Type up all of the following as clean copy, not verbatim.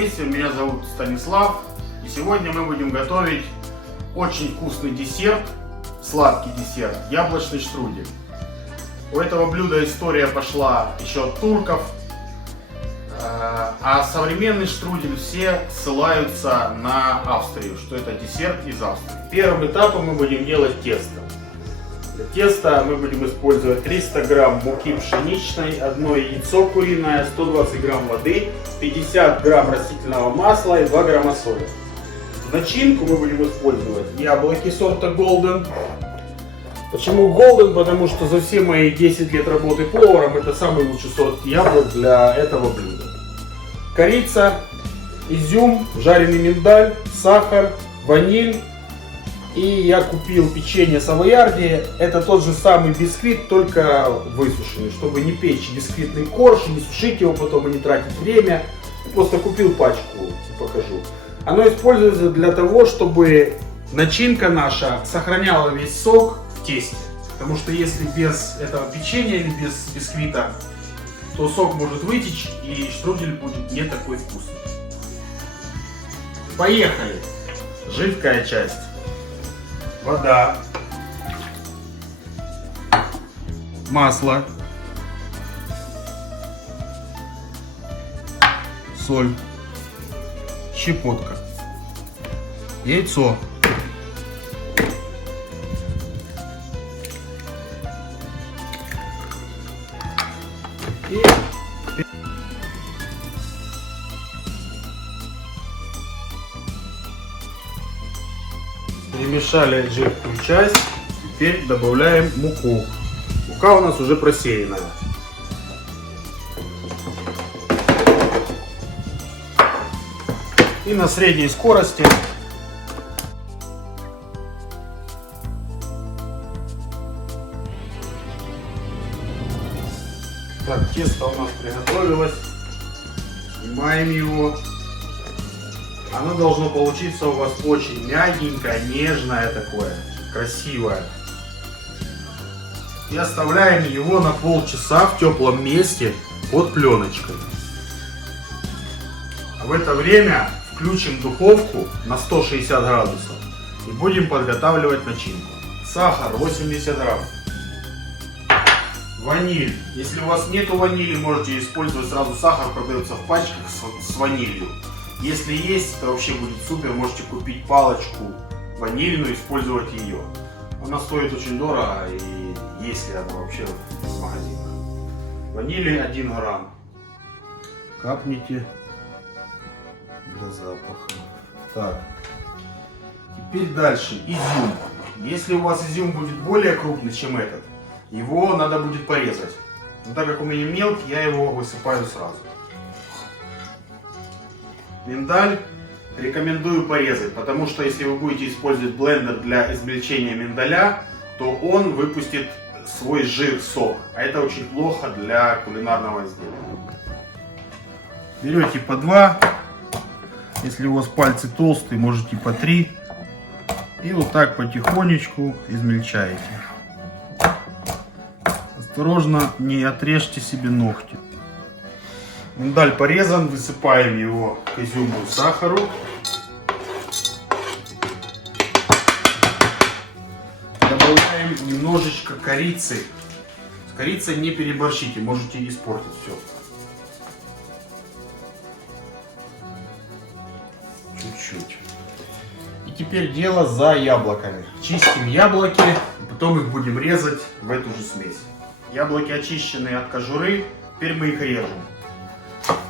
приветствую, меня зовут Станислав, и сегодня мы будем готовить очень вкусный десерт, сладкий десерт, яблочный штрудель. У этого блюда история пошла еще от турков, а современный штрудель все ссылаются на Австрию, что это десерт из Австрии. Первым этапом мы будем делать тесто. Для теста мы будем использовать 300 грамм муки пшеничной, одно яйцо куриное, 120 грамм воды, 50 грамм растительного масла и 2 грамма соли. В начинку мы будем использовать яблоки сорта Golden. Почему Golden? Потому что за все мои 10 лет работы поваром это самый лучший сорт яблок для этого блюда. Корица, изюм, жареный миндаль, сахар, ваниль. И я купил печенье Савоярди. Это тот же самый бисквит, только высушенный. Чтобы не печь бисквитный корж, не сушить его потом и не тратить время. Просто купил пачку, покажу. Оно используется для того, чтобы начинка наша сохраняла весь сок в тесте. Потому что если без этого печенья или без бисквита, то сок может вытечь и штрудель будет не такой вкусный. Поехали! Жидкая часть. Вода, масло, соль, щепотка, яйцо, и перемешали жидкую часть, теперь добавляем муку. Мука у нас уже просеянная. И на средней скорости так, тесто у нас приготовилось. Снимаем его. Оно должно получиться у вас очень мягенькое, нежное такое, красивое. И оставляем его на полчаса в теплом месте под пленочкой. А в это время включим духовку на 160 градусов и будем подготавливать начинку. Сахар 80 грамм. Ваниль. Если у вас нету ванили, можете использовать сразу сахар, продается в пачках с ванилью. Если есть, то вообще будет супер, можете купить палочку ванильную, использовать ее. Она стоит очень дорого, и есть ли она вообще в магазинах. Ванили 1 грамм. Капните для запаха. Так. Теперь дальше изюм. Если у вас изюм будет более крупный, чем этот, его надо будет порезать. Но так как у меня мелкий, я его высыпаю сразу. Миндаль рекомендую порезать, потому что если вы будете использовать блендер для измельчения миндаля, то он выпустит свой жир, сок. А это очень плохо для кулинарного изделия. Берете по 2, если у вас пальцы толстые, можете по 3. И вот так потихонечку измельчаете. Осторожно, не отрежьте себе ногти. Миндаль порезан, высыпаем его к изюму и сахару. Добавляем немножечко корицы. С корицей не переборщите, можете испортить все. Чуть-чуть. И теперь дело за яблоками. Чистим яблоки, и потом их будем резать в эту же смесь. Яблоки очищенные от кожуры, теперь мы их режем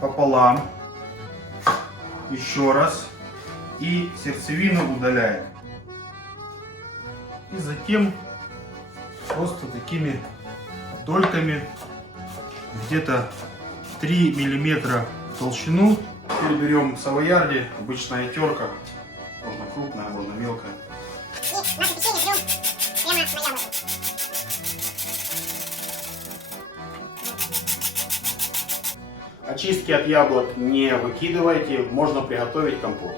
пополам, еще раз, и сердцевину удаляем. И затем просто такими дольками, где-то 3 миллиметра в толщину. Теперь берем Савоярди, обычная терка, можно крупная, можно мелкая. И наше печенье трем прямо на яблоко. Очистки от яблок не выкидывайте, можно приготовить компот.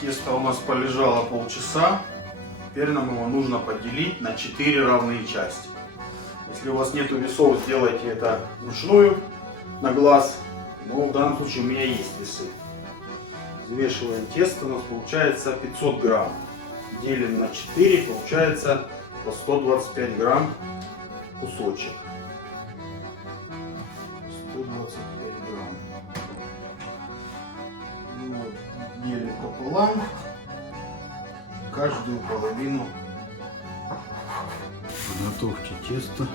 Тесто у нас полежало полчаса, теперь нам его нужно поделить на 4 равные части. Если у вас нету весов, сделайте это вручную. на глаз. Но в данном случае у меня есть весы. Взвешиваем тесто, у нас получается 500 грамм. Делим на 4, получается по 125 грамм кусочек. 125 грамм. Вот, делим пополам. Каждую половину. Готовьте тесто.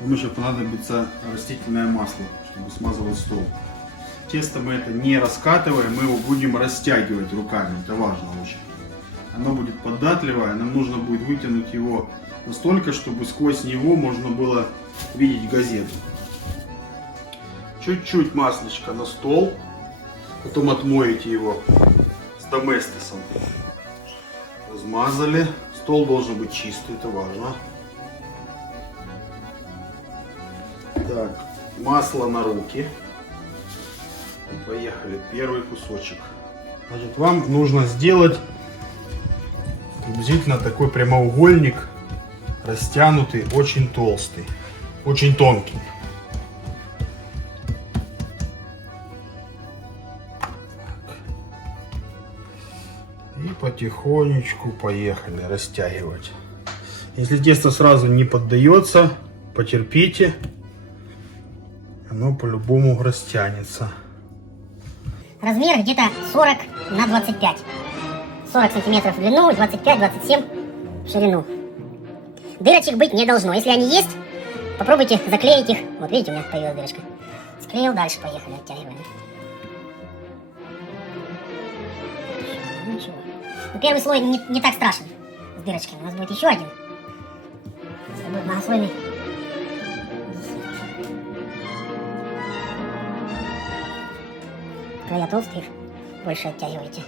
Вам еще понадобится растительное масло, чтобы смазывать стол. Тесто мы это не раскатываем, мы его будем растягивать руками. Это важно очень. Оно будет податливое, нам нужно будет вытянуть его настолько, чтобы сквозь него можно было видеть газету. Чуть-чуть маслечко на стол, потом отмоете его с доместосом. Размазали. Стол должен быть чистый, это важно. Так, масло на руки. И поехали. Первый кусочек. Значит, вам нужно сделать приблизительно такой прямоугольник, растянутый, очень толстый, очень тонкий. И потихонечку поехали растягивать. Если тесто сразу не поддается, потерпите, оно по-любому растянется. Размер где-то 40 на 25. 40 сантиметров в длину, 25-27 в ширину. Дырочек быть не должно. Если они есть, попробуйте заклеить их. Вот видите, у меня появилась дырочка. Склеил, дальше поехали, оттягиваем. Ничего. Но первый слой не так страшен с дырочками. У нас будет еще один. Это будет многослойный. Края толстые, больше оттягивайте.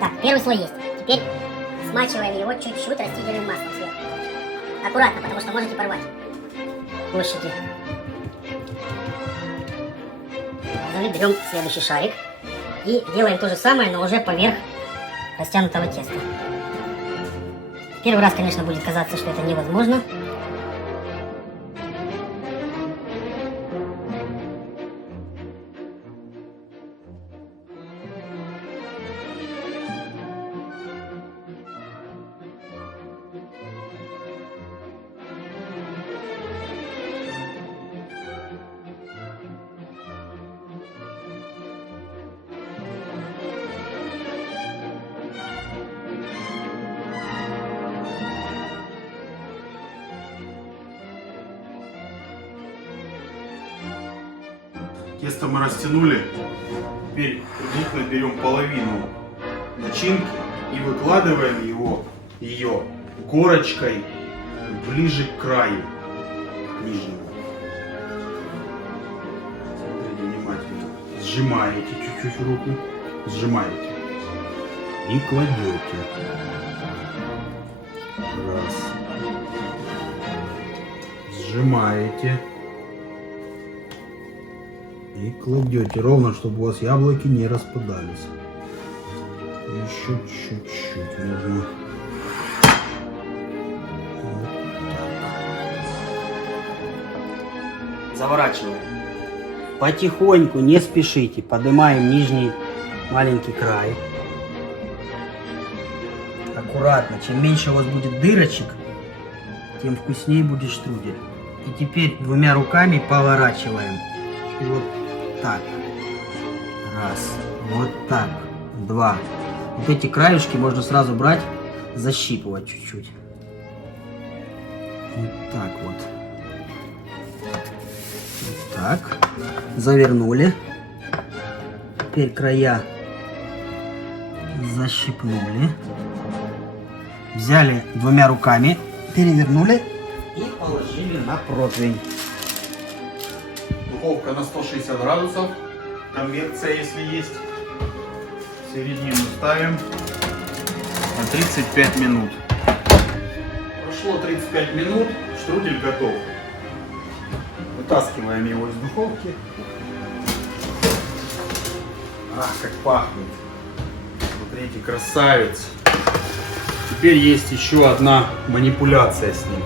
Так, первый слой есть. Теперь смачиваем его чуть-чуть растительным маслом сверху. Аккуратно, потому что можете порвать площади. Берем следующий шарик и делаем то же самое, но уже поверх растянутого теста. Первый раз, конечно, будет казаться, что это невозможно. Тесто мы растянули. Теперь приблизительно берем половину начинки и выкладываем ее корочкой ближе к краю, к нижнему. Смотрите внимательно. Сжимаете чуть-чуть руку, сжимаете и кладете. Раз. Сжимаете. И кладете ровно, чтобы у вас яблоки не распадались. Еще чуть-чуть нужно. Вот так. Заворачиваем. Потихоньку, не спешите. Поднимаем нижний маленький край. Аккуратно. Чем меньше у вас будет дырочек, тем вкуснее будет штрудель. И теперь двумя руками поворачиваем. И вот так. Раз. Вот так. Два. Вот эти краюшки можно сразу брать, защипывать чуть-чуть. Вот так вот. Вот так. Завернули. Теперь края защипнули. Взяли двумя руками, перевернули и положили на противень. Духовка на 160 градусов, конвекция, если есть. середину ставим на 35 минут. Прошло 35 минут, штрудель готов. Вытаскиваем его из духовки. Ах, как пахнет. Смотрите, красавец. Теперь есть еще одна манипуляция с ним.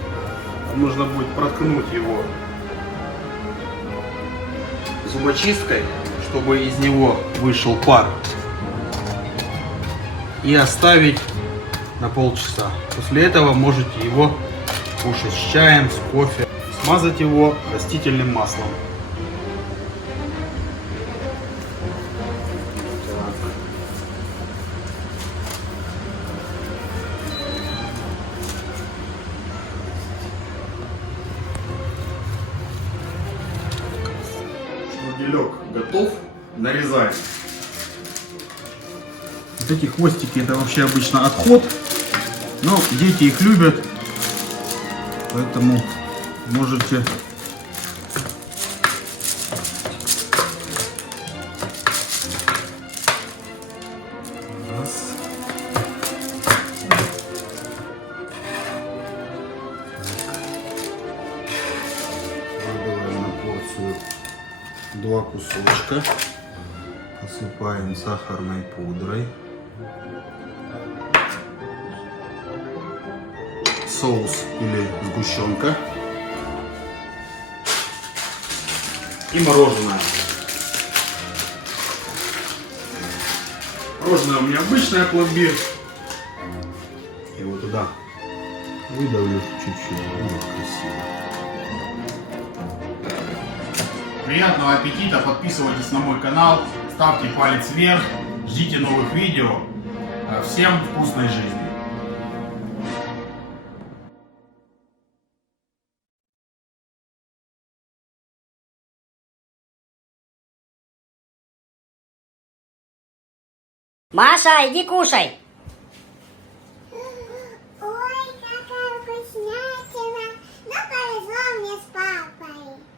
Нужно будет проткнуть его зубочисткой, чтобы из него вышел пар. И оставить на полчаса. После этого можете его кушать с чаем, с кофе. Смазать его растительным маслом. Штруделек готов. Нарезаем. Вот эти хвостики это вообще обычно отход. Но дети их любят. Поэтому можете раз. Выбираем на порцию 2 кусочка. Посыпаем сахарной пудрой. Соус или сгущенка. И мороженое. Мороженое у меня обычное, пломбир. Его туда выдавлю чуть-чуть. Будет красиво. Приятного аппетита, подписывайтесь на мой канал, ставьте палец вверх, ждите новых видео. Всем вкусной жизни! Маша, иди кушай. Ой, какая вкуснятина. Ну, повезло мне с папой.